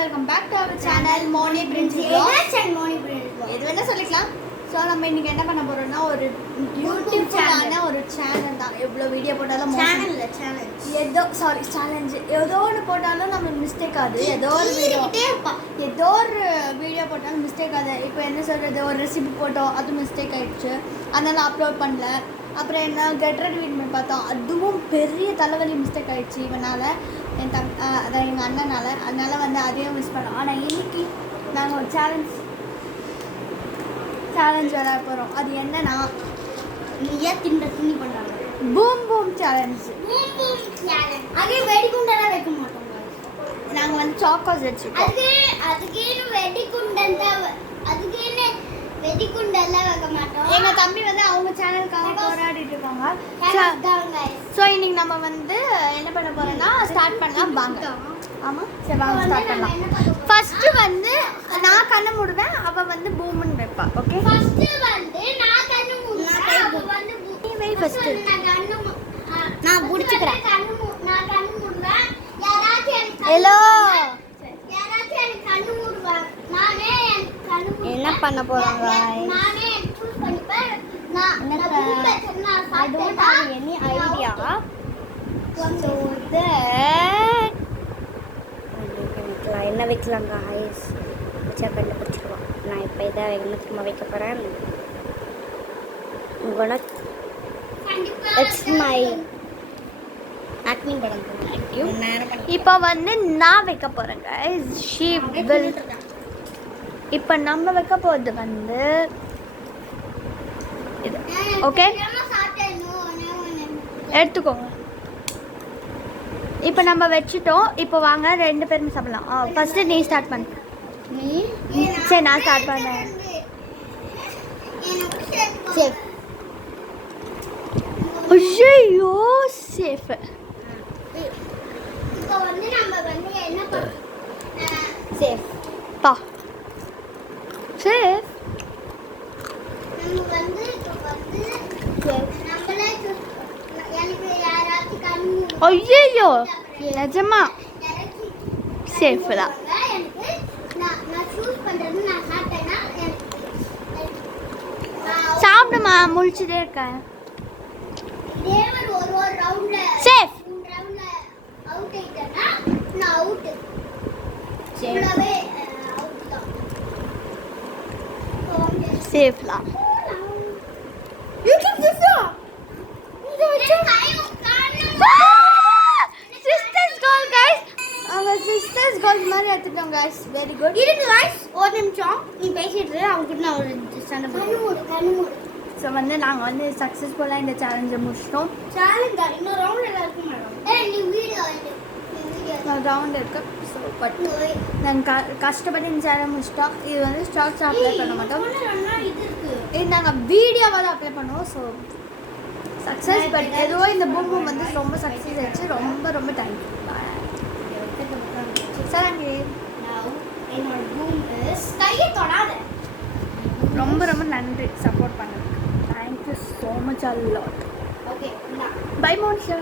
Welcome back to our channel Moni Prince vlogs and Moni Prince vlogs. இது வேணா சொல்லிக்கலாம். So நம்ம இன்னைக்கு என்ன பண்ண போறோம்னா ஒரு யூடியூப்லான ஒரு சேனல் தான். எவ்வளோ வீடியோ போட்டாலும் சேலஞ்ச் ஏதோ ஒன்று போட்டாலும் நம்மளுக்கு மிஸ்டேக் ஆகுது. ஏதோ ஒரு வீடியோ போட்டாலும் மிஸ்டேக் ஆகுது. இப்போ என்ன சொல்கிறது, ஒரு ரெசிபி போட்டோம் அது மிஸ்டேக் ஆகிடுச்சு, அதனால் அப்லோட் பண்ணல. அப்புறம் என்ன கெட் ரெடி வீட் பார்த்தோம், அதுவும் பெரிய தலைவலி மிஸ்டேக் ஆகிடுச்சு இவனால், அதான் எங்கள் அண்ணனால். அதனால் வந்து அதையும் மிஸ் பண்ணோம். ஆனால் இன்றைக்கி நாங்கள் ஒரு சேலஞ்ச் விளையாட போகிறோம். அது என்னன்னா, நீயே தின்ற துணி பண்ணுறாங்க பூம் பூம் சேலஞ்ச். அதே வெடிகுண்டெல்லாம் வைக்க மாட்டோம். நாங்கள் வந்து சாக்கோஸ் வச்சுருக்கோம். அதுக்கேன்னு வெடிகுண்டெல்லாம் வைக்க மாட்டோம். எங்கள் தம்பி வந்து அவங்க சேனலுக்காக போராடிட்டு இருக்காங்க. ஸோ இன்னைக்கு நம்ம வந்து என்ன பண்ண போகிறோம்னா ஸ்டார்ட் பண்ணலாம் வாங்க. ஆமாம், சரி வாங்க ஸ்டார்ட் பண்ணலாம். ஃபர்ஸ்ட் வந்து நான் கண்ணு மூடுவேன், அவ வந்து பூம்னு வைப்பா. ஓகே, ஃபர்ஸ்ட் வந்து நான் கண்ணு மூடுவேன், அவ வந்து நீ வை. ஃபர்ஸ்ட் நான் புடிச்சுக்கறேன். நான் கண்ணு மூடுவேன். யாராச்சும் எனக்கு ஹலோ யாராச்சும் எனக்கு கண்ணு மூடுவாங்க. நானே எனக்கு கண்ணு மூடுவேன். என்ன பண்ண போறாங்க? நானே சூஸ் பண்ணிப்பேன். நான் I don't have any idea. So that என்ன வைக்கலாங்க ஐஸ் வச்சா கண்டுபிடிச்சிருவோம். நான் இப்போ இதை என்ன சும்மா வைக்க போகிறேன். இட்ஸ் மை ஆக்டிங் படம். இப்போ வந்து நான் வைக்க போகிறேங்க. இப்போ நம்ம வைக்க போகிறது வந்து இது. ஓகே, எடுத்துக்கோங்க. இப்போ நம்ம வச்சுட்டோம். இப்போ வாங்க ரெண்டு பேரும் சாப்பிடலாம். ஃபர்ஸ்ட் நீ ஸ்டார்ட் பண்ணு. சரி நான் ஸ்டார்ட் பண்ணேன். சேஃப். ஐயோ சேஃப். இப்போ வந்து நம்ம வந்து என்ன பண்ணோம்? சேஃப் பா சேஃப். நம்ம வந்து இப்போ வந்து நம்மளே எனக்கு யாராச்சும் கண்ணு. ஐயோ நிஜமா சேஃப் தான். சாப்பிடுமா, முழிச்சுட்டே இருக்க. சேஃப் சேஃப்லாம். சிஸ்டர்ஸ் கோல் மாதிரி எடுத்துட்டோம் गाइस. Very good. இருக்கு गाइस, ஒரு நிமிஷம் நீ பேசிட்டு இரு. அவங்க கிட்ட நான் ஒரு ஸ்டாண்ட் பண்ணு. சோ வந்து நாங்க வந்து சக்சஸ்ஃபுல்லா இந்த சேலஞ்சை முடிச்சிட்டோம். சேலஞ்ச் இன்னொரு ரவுண்ட் எல்லாருக்கும் மேடம். நீ வீடியோ ரவுண்ட் இருக்கு. ஸோ பட் நாங்கள் கஷ்டப்பட்டு இந்த சேலஞ்ச் முடிச்சிட்டோம். இது வந்து ஸ்டாக்ஸ் அப்ளை பண்ண மாட்டோம். இது நாங்கள் வீடியோவாக தான் அப்ளை பண்ணுவோம். So success. பட் ஏதோ இந்த பூம் பூம் வந்து ரொம்ப சக்ஸஸ் ஆயிடுச்சு. ரொம்ப ரொம்ப தேங்க்யூ. சரண்டி என்னோட பூம் கையை தொடாத. ரொம்ப ரொம்ப நன்றி சப்போர்ட் பண்ணதுக்கு. Thank you so much a lot. Okay bye Monisha.